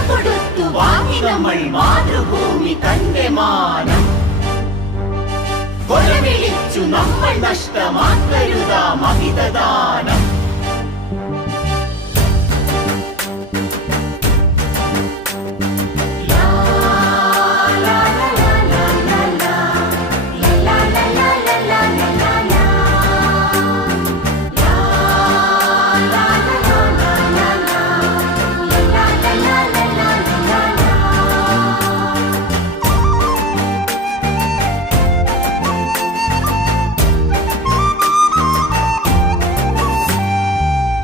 കൊടുത്തു വാങ്ങി നമ്മൾ മാതൃഭൂമി തന്റെ മാനം. കൊല വിളിച്ചു നമ്മൾ നഷ്ടമാക്കരുതാ മഹിതദാനം.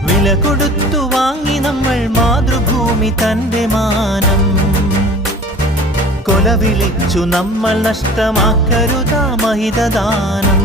വില കൊടുത്തു വാങ്ങി നമ്മൾ മാതൃഭൂമി തന്റെ മാനം. കൊല വിളിച്ചു നമ്മൾ നഷ്ടമാക്കരുതാ മഹിതദാനം.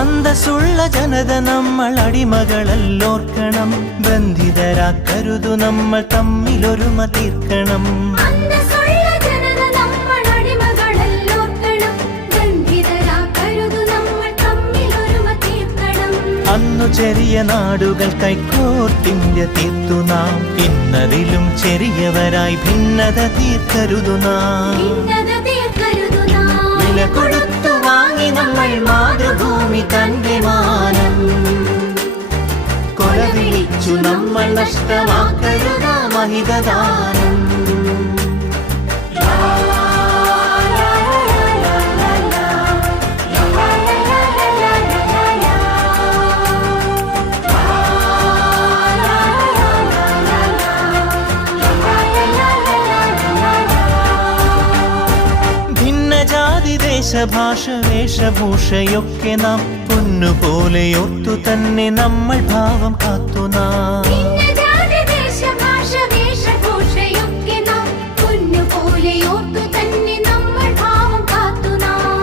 അന്തസ്സുള്ള ജനത നമ്മൾ അടിമകളല്ലോർക്കണം. ബന്ധിതരാക്കരുതു നമ്മൾ തമ്മിലൊരുമ തീർക്കണം. അന്നു ചെറിയ നാടുകൾ കൈക്കോർത്തിന്ത്യ തീർത്തു നാം. ഇന്നതിലും ചെറിയവരായി ഭിന്നത തീർക്കരുതു നാം. വില കൊടുത്തു വാങ്ങി നമ്മൾ മാതൃഭൂമി തന്റെ മാനം. കൊല വിളിച്ചു നമ്മൾ നഷ്ടമാക്കരുതാ മഹിതദാനം. ദേശഭാഷ വേഷഭൂഷയൊക്കെ നാം പൊന്നുപോലെ ഓർത്തു തന്നെ നമ്മൾ ഭാവം കാത്തു നാം.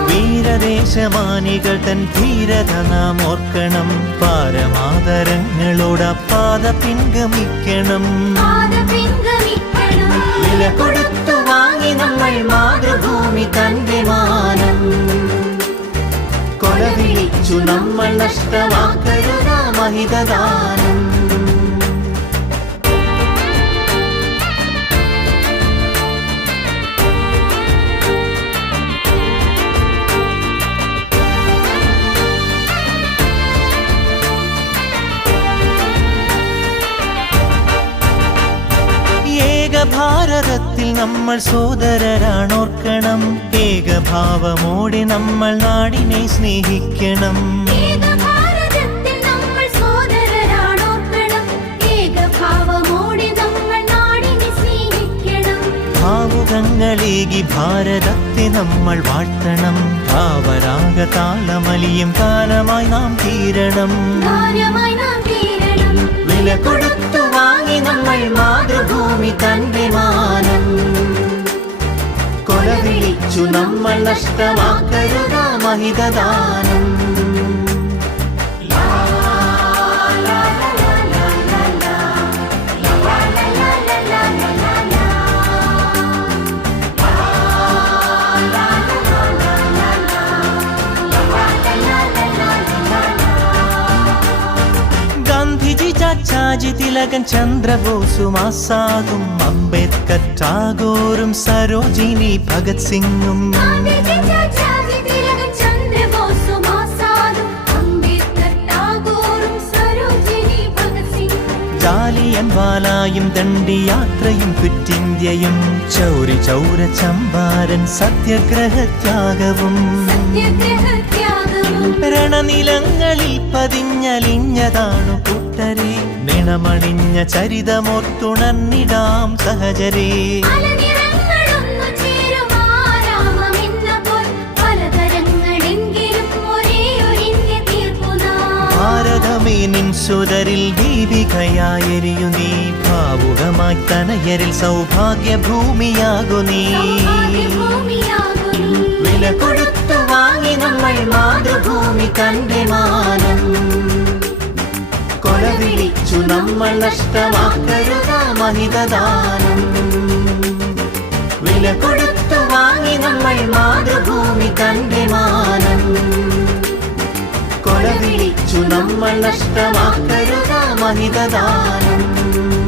വീരദേശമാനികൾ തൻ ധീരത നാം ഓർക്കണം. പാരമാദരങ്ങളോട് പാത പിൻഗമിക്കണം. വില കൊടുത്തു വാങ്ങി നമ്മൾ മാതൃഭൂമി തന്റെ മാനം. കൊല വിളിച്ചു നമ്മൾ നഷ്ടമാക്കരുതാ മഹിതദാനം. ഭാരതത്തിൽ നമ്മൾ സോദരരാണോർക്കണം. ഏകഭാവമോടെ നമ്മൾ നാടിനെ സ്നേഹിക്കണം. ഭാവുകങ്ങളേകി ഭാരതത്തെ നമ്മൾ വാഴ്ത്തണം. ഭാവരാഗ താളമലിയും കാലമായി നാം തീരണം. വില കൊടുത്തു വാങ്ങി നമ്മൾ മാതൃഭൂമി തന്റെ മാനം. കൊല വിളിച്ചു നമ്മൾ നഷ്ടമാക്കരുതാ മഹിതദാനം. ചാച്ചാജി തിലകൻ ചന്ദ്രബോസും ആസാദും അംബേദ്കർ ടാഗോറും സരോജിനി ഭഗത് സിംഗും ജാലിയൻവാലായും ദണ്ഡിയാത്രയും ക്വിറ്റിന്ത്യയും ചൗരി ചൗര ചമ്പാരൻ സത്യാഗ്രഹത്യാഗവും രണനിലങ്ങളിൽ പതിഞ്ഞലിഞ്ഞതാണു കൂട്ടരെ. നിണമണിഞ്ഞ ചരിതമോർത്തുണർന്നിടാം സഹചരേ. ഭാരതമേ നിൻ സുതരിൽ ദീപികയായെരിയു നീ. ഭാവുകമായി തനയരിൽ സൗഭാഗ്യ ഭൂമിയാകു നീ. വില കൊടുത്തു വാങ്ങി നമ്മൾ മാതൃഭൂമി തന്റെ മാനം. കൊല വിളിച്ചു നമ്മൾ നഷ്ടമാക്കരുത മഹിതദാനം. വില കൊടുത്തു വാങ്ങി നമ്മൾ മാതൃഭൂമി തന്റെ മാനം. കൊല വിളിച്ചു നമ്മൾ നഷ്ടമാക്കരുത മഹിതദാനം.